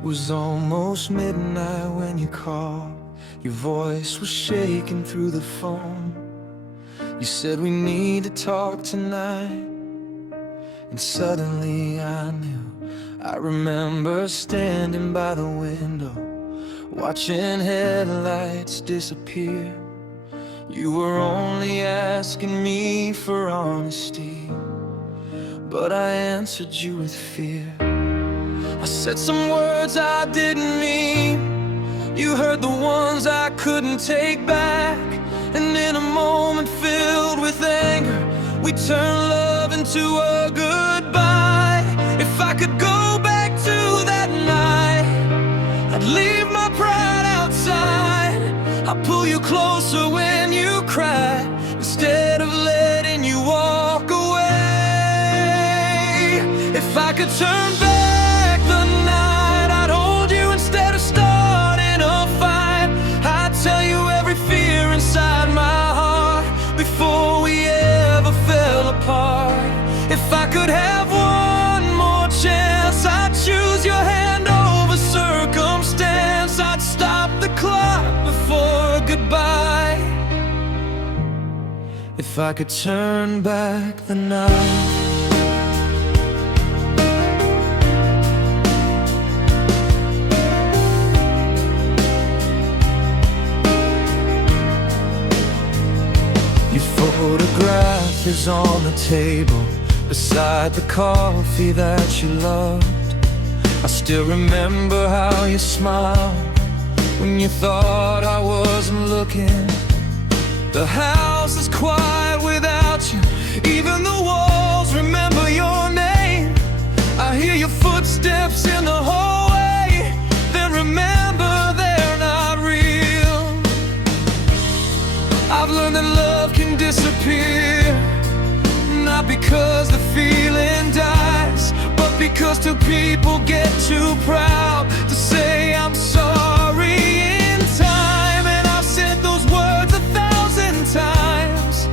It was almost midnight when you called. Your voice was shaking through the phone. You said we need to talk tonight. And suddenly I knew. I remember standing by the window, watching headlights disappear. You were only asking me for honesty, but I answered you with fear. I said some words I didn't mean. You heard the ones I couldn't take back. And in a moment filled with anger, we turned love into a goodbye. If I could go back to that night, I'd leave my pride outside. I'd pull you closer when you cried, instead of letting you walk away. If I could turn back the night, I'd hold you instead of starting a fight. I'd tell you every fear inside my heart before we ever fell apart. If I could have one more chance, I'd choose your hand over circumstance. I'd stop the clock before goodbye. If I could turn back the night. Your photograph is on the table beside the coffee that you loved. I still remember how you smiled when you thought I wasn't looking. The house is quiet without you, even the walls remember your name. I hear your footsteps in the hallway, then remember they're not real. I've learned that love can disappear, not because the feeling dies, but because two people get too proud to say I'm sorry in time. And I've said those words 1,000 times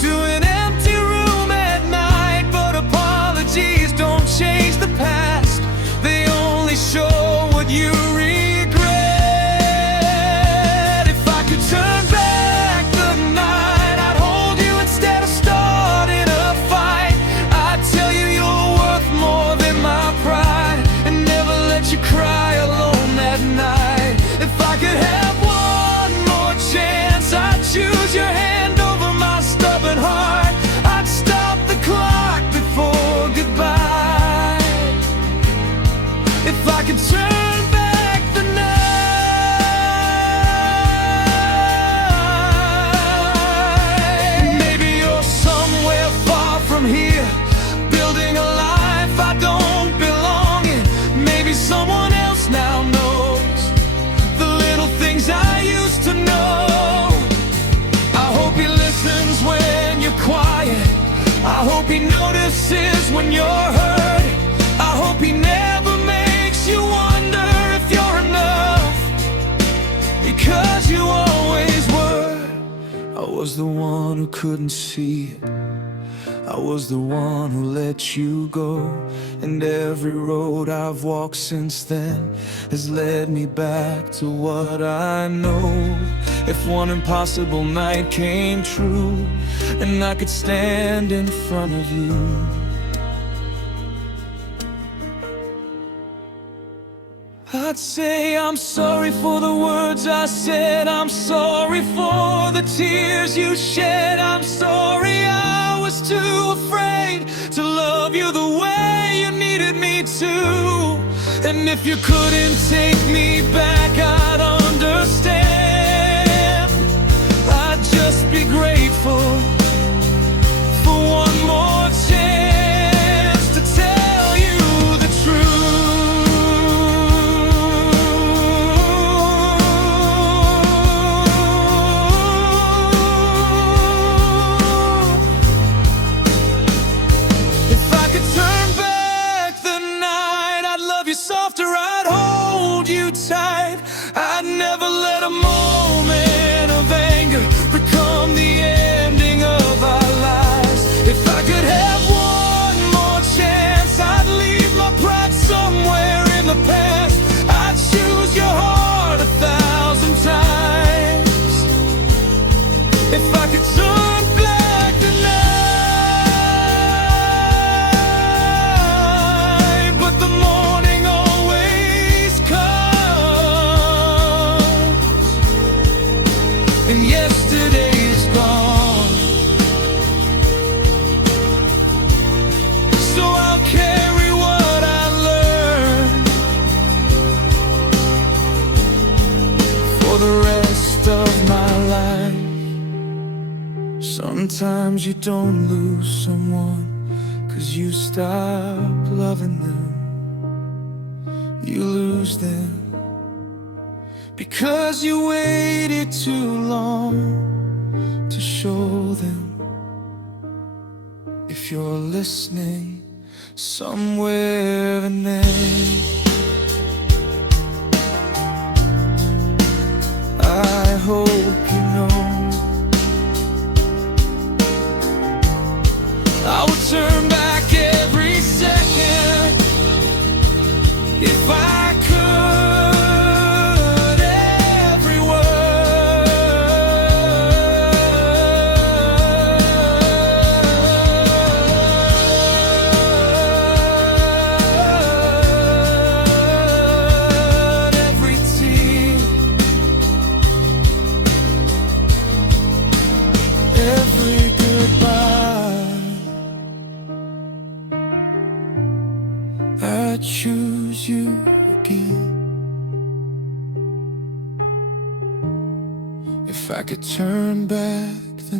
to an empty room at night, but apologies don't change the past, they only show what you regret. If I could turn back the night, I'd hold you instead of starting a fight. I'd tell you you're worth more than my pride, and never let you cry alone that night. If I could have one more chance, I'd choose your hand over my stubborn heart. I'd stop the clock before goodbye. If I could turn back the night. Maybe you're somewhere far from here, building a life I don't belong in. Maybe someone else now knows the little things I used to know. I hope he listens when you're quiet. I hope he notices when you're hurt. I hope he never makes you wonder if you're enough, because you always were. I was the one who couldn't see it, I was the one who let you go. And every road I've walked since then has led me back to what I know. If one impossible night came true and I could stand in front of you, I'd say I'm sorry for the words I said, I'm sorry for the tears you shed, I'm sorry I was too afraid to love you the way you needed me to. And if you couldn't take me back, I'd understand. I'd just be grateful for one more chance to tell you the truth. If I could turn back the night, I'd love you softer, I'd hold you tight, and yesterday is gone. So I'll carry what I learned for the rest of my life. Sometimes you don't lose someone 'cause you stop loving them. You lose them because you waited too long to show them. If you're listening somewhere in there, I hope you know I would turn back every second if I could. Every word, every tear, every goodbye. I choose you again. If I could turn back the